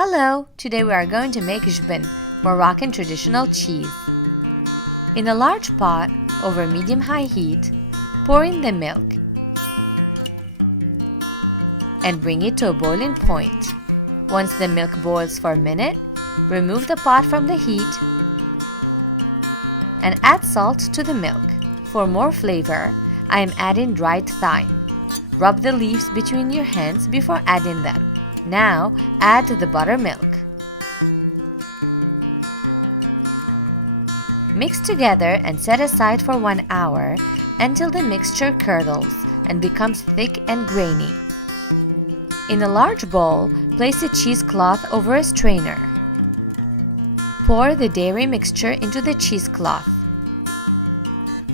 Hello! Today we are going to make Jben, Moroccan traditional cheese. In a large pot, over medium-high heat, pour in the milk and bring it to a boiling point. Once the milk boils for a minute, remove the pot from the heat and add salt to the milk. For more flavor, I am adding dried thyme. Rub the leaves between your hands before adding them. Now, add the buttermilk. Mix together and set aside for 1 hour until the mixture curdles and becomes thick and grainy. In a large bowl, place a cheesecloth over a strainer. Pour the dairy mixture into the cheesecloth.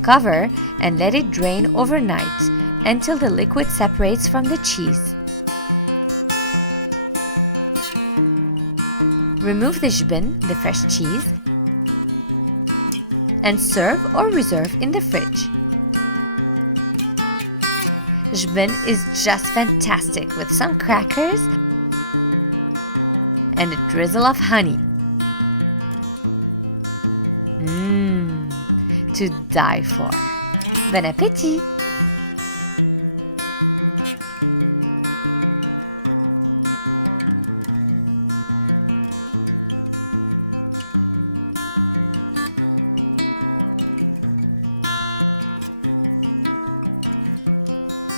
Cover and let it drain overnight until the liquid separates from the cheese. Remove the Jben, the fresh cheese, and serve or reserve in the fridge. Jben is just fantastic with some crackers and a drizzle of honey. Mmm, to die for. Bon appétit!